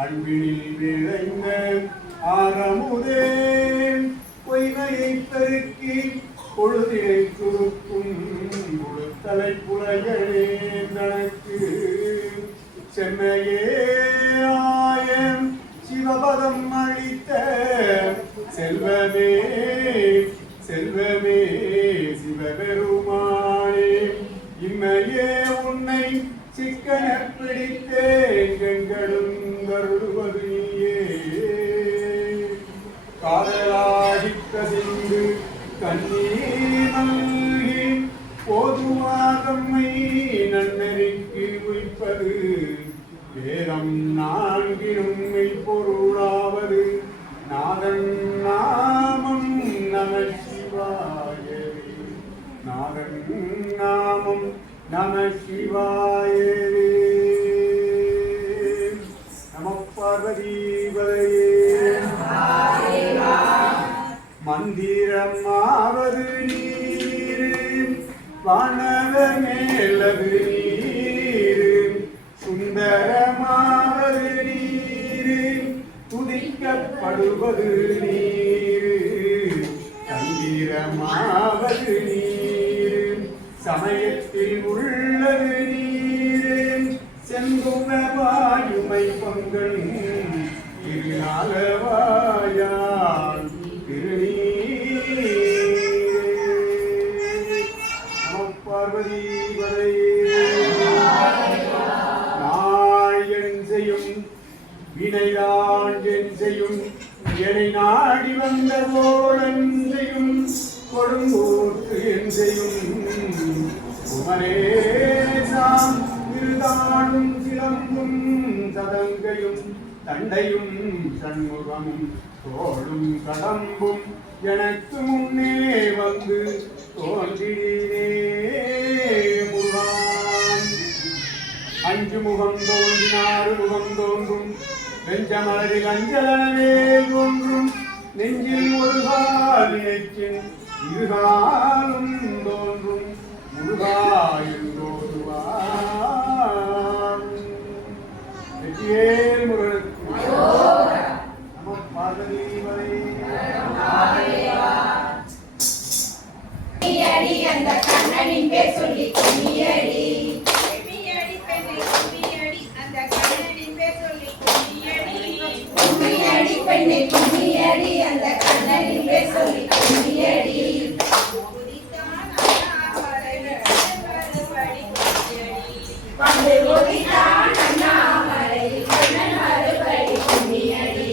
அன்பினில் விளைந்த ஆரமுதே பொய்மையை பெருக்கி பொழுதினை சுருக்கும் முழுத்தலை புலைகளே தனக்கு செம்மையே ஆயம் சிவபதம் அளித்த செல்வமே செல்வமே சிவபெருமானே இம்மையே உன்னை சிக்கன பிடித்தேன் கண்களும் வருடுவது நீயே காதலாடி கசிந்து கண்ணீர் நல்கி போதுமாதம்மை நன்னெறிக்கு உய்ப்பது வேதம் நான்கினும் பொருளாவது நாதன் நாமம் நம சிவாய நாதன் நாமம் நம சிவாய நம பார்வதீபதையே மந்திரமாவது நீர் வானவர் மேலது நீர் சுந்தரமாவது நீர் துதிக்கப்படுவது நீர் சமயத்தில் உள்ளது நீரே செங்குணவாயுமை பங்கள் திருநாளவாயான் திருநீரே நம பார்வதி நாயன் செய்யும் வினைதான் என் செய்யும் என்னை நாடி வந்த போலன் செய்யும் கொடுங்கோட்டு என் செய்யும் குமரேசாம் திருதாடும் சிலம்பும் சதங்கையும் தண்டையும் சண்முகமும் தோளும் கடம்பும் எனக்கு முன்னே வந்து தோன்றினே முருகான் அஞ்சு முகம் தோன்றினாறு முகம் தோன்றும் வெஞ்சமலரில் அஞ்சலனவே தோன்றும் நெஞ்சில் ஒரு கால் நினைக்கின் இருகாலும் தோன்றும் முருகாயில் தோன்றுவான் வெற்றியேல் முருகனுக்கு நம பார்வதி அந்த கண்ணனின் பேர் சொல்லி கும்மியடி பெண்ணை கும்மியடி அந்த கண்ணனின் பேர் சொல்லி கும்மியடி வந்து ஒதித்தான் அண்ணாமலை கண்ணன் மறுபடி கும்மியடி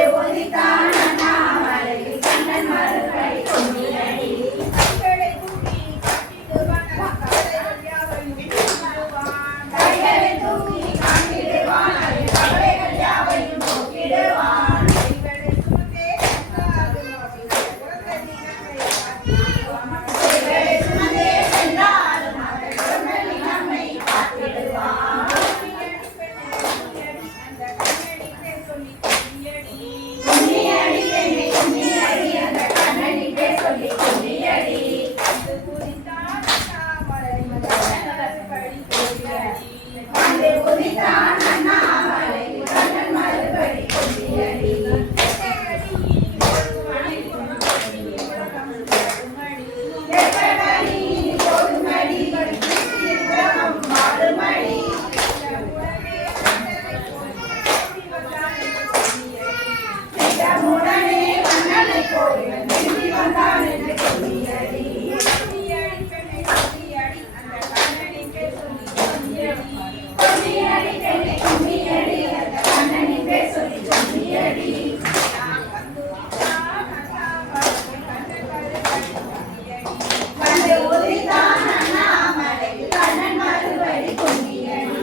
வந்து ஒதித்தான் அண்ணாமலைக்கு கண்ணன் மறுபடி கும்மியடி கைகளை தூக்கி காட்டிடுவான் அதில் கவலைகள் யாவையும் போக்கிடுவான் கைகளை சுமந்தே சென்றாலும் அவள் சொன்னதை நம்மை காத்திடுவான் கும்மியடி பெண்ணை கும்மியடி அந்த கண்ணனிக்கே சொல்லி கும்மியடி வந்து உதித்தான் அண்ணாமலைக்கு கண்ணன் மறுபடி கும்மியடி எட்டடி போடுமடி உலகம் மாறுமடி உடனே மன்னனை போய் திரும்பி வந்தான் என்று கும்மியடி கும்மியடி பெண்ணை கும்மியடி அந்த கண்ணனிக்கே சொல்லி கும்மியடி வந்து உதித்தான் அண்ணாமலைக்கு கண்ணன் மறுபடி கும்மியடி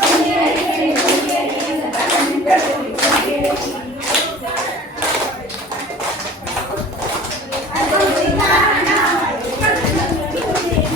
கும்மியடி பெண்ணை கும்மியடி அந்த கண்ணனிக்கே சொல்லி கும்மியடி வந்து உதித்தான் அண்ணாமலைக்கு கண்ணன் மறுபடி கும்மியடி